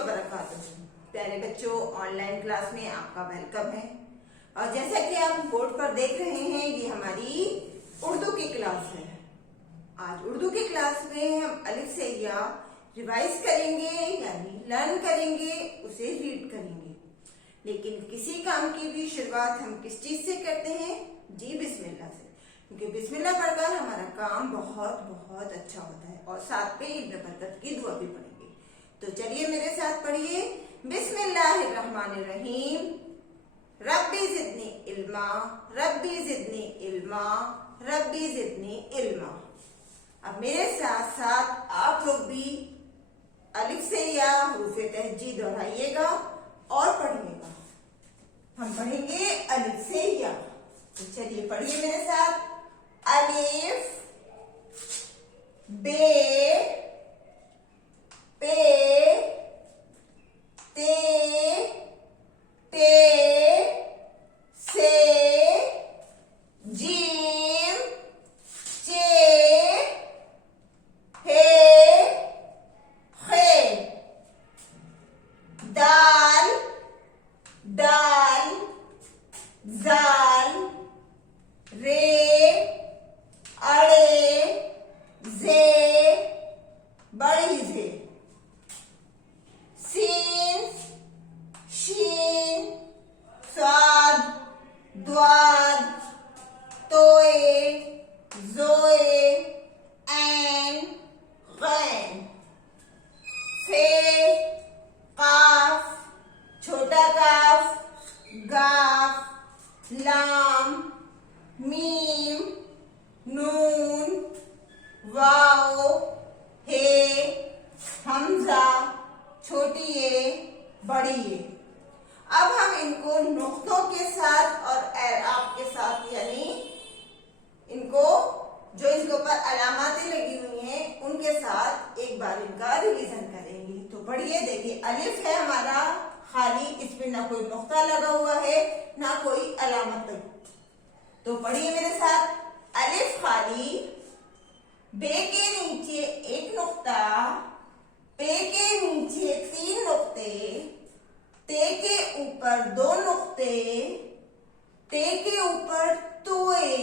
व बरकातहू। प्यारे बच्चों, ऑनलाइन क्लास में आपका वेलकम है। और जैसा कि आप बोर्ड पर देख रहे हैं, ये हमारी उर्दू की क्लास है। आज उर्दू की क्लास में हम अलिफ से या रिवाइज करेंगे, यानी लर्न करेंगे, उसे रीड करेंगे। लेकिन किसी काम की भी शुरुआत हम किस चीज से करते हैं? जी, बिस्मिल्लाह से। क्योंकि बिस्मिल्लाह पढ़कर हमारा काम बहुत बहुत अच्छा होता है और साथ में इब्न बरकत की दुआ भी पढ़ेंगे। तो चलिए मेरे साथ पढ़िए, बिस्मिल्लाहिर्रहमानिर्रहीम। रब्बी जिदनी इल्मा, रब्बी जिदनी इल्मा, रब्बी जिदनी इल्मा। अब मेरे साथ साथ आप लोग भी अलिफ से या हुरूफ़े तहज्जी दोहराइएगा और पढ़िएगा। हम पढ़ेंगे अलिफ से या। तो चलिए पढ़िए मेरे साथ। अलिफ, बे, पे, ते, टे, से, जीम, चे, हे, खे। दाल, दाल, जाल, रे, अड़े, जे, बड़ी जे। सीन, शीन, स्वाद, द्वाद, तोए, जोए, ऐन, गैन। फे, काफ, छोटा काफ, गाफ, लाम, मीम, नून, वाओ, हे, हमजा, छोटी ए, बड़ी ए। अब हम इनको नुक्तों के साथ और एराब के साथ, यानी इनको जो इनके ऊपर अलामतें लगी हुई हैं उनके साथ एक बार इनका रिवीजन करेंगे। तो पढ़िए, देखिए अलिफ है हमारा खाली, इसमें ना कोई नुक्ता लगा हुआ है ना कोई अलामत लगी। तो पढ़िए मेरे साथ। अलिफ खाली, बे के नीचे एक नुक्ता, पे के नीचे 3 नुक्ते, ते के ऊपर 2 नुक्ते, ते के ऊपर तोए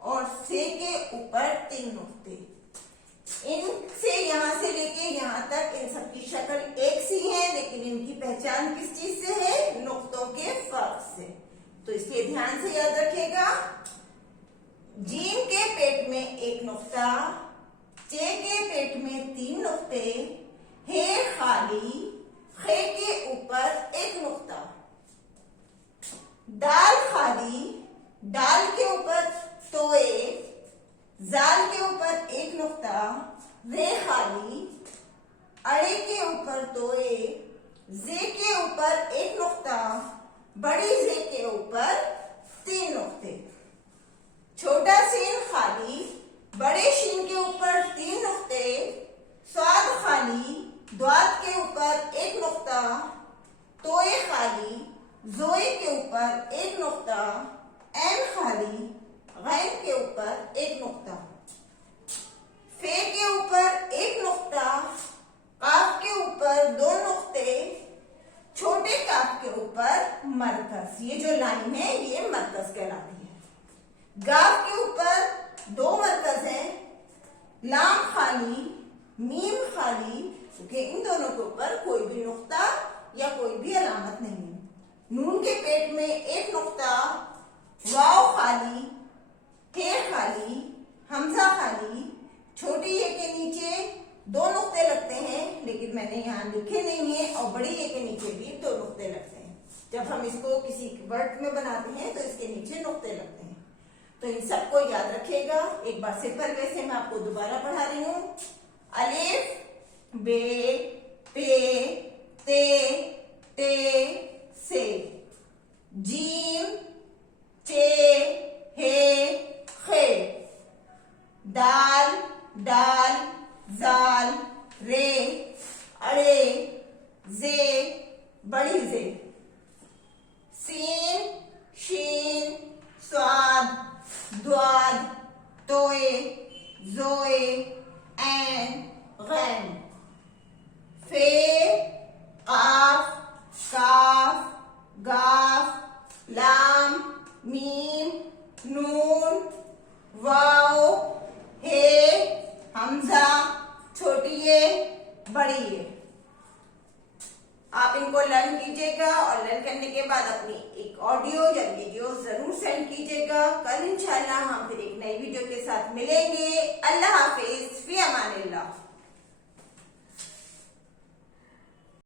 और से के ऊपर 3 नुक्ते। इनसे यहां से लेके यहां तक इन सबकी शक्ल एक सी है, लेकिन इनकी पहचान किस चीज से है? नुक्तों के फर्क से। तो इसलिए ध्यान से याद रखिएगा। जीम के पेट में एक नुक्ता, चे के पेट में 3 नुक्ते, हे खाली, खे के ऊपर एक नुक्ता। दाल खाली, दाल के ऊपर तोए, जाल के ऊपर एक नुक्ता, रे खाली, अड़े के ऊपर तोए, जे के ऊपर एक नुक्ता, बड़ी जे के ऊपर 3 नुक्ते। छोटा सीन खाली, बड़े शीन के ऊपर 3 नुक्ते, स्वाद खाली, द्वाद के ऊपर एक नुक्ता, तोए खाली, जोए के ऊपर एक नुक्ता, ऐन खाली, गैन के ऊपर एक नुक्ता, फे के ऊपर एक नुक्ता, काफ के ऊपर 2 नुक्ते, छोटे काफ के ऊपर मरकज। ये जो लाइन है ये मरकज कहलाती है। गाफ के ऊपर 2 मरकज है, लाम खाली, मीम खाली, क्योंकि इन दोनों के ऊपर कोई भी नुक्ता या कोई भी अलामत नहीं है। नून के पेट में एक नुक्ता, वाव खाली, हे खाली, हमजा खाली, छोटी ए के नीचे 2 नुक्ते लगते हैं, लेकिन मैंने यहाँ लिखे नहीं है, और बड़ी ए के नीचे भी 2 नुक्ते लगते हैं। जब हम इसको किसी वर्ड में बनाते हैं तो इसके नीचे नुक्ते लगते हैं। तो इन सबको याद रखिएगा। एक बार सिंपल वे से मैं आपको दोबारा पढ़ा रही हूँ। अलिफ, बे, पे, ते, टे, से, जीम, चे, हे, खे। दाल, डाल, जाल, रे, अड़े, जे, बड़ी जे। सीन, शीन, स्वाद, द्वाद, तोए, जोए, ऐन, गैन। फे, मीम, नून, वाव, हे, हमजा, छोटी ए, बड़ी ए। आप इनको लर्न कीजिएगा और लर्न करने के बाद अपनी एक ऑडियो या वीडियो जरूर सेंड कीजिएगा। कल इंशाल्लाह हम फिर एक नई वीडियो के साथ मिलेंगे। अल्लाह हाफिज, फी अमानिल्लाह।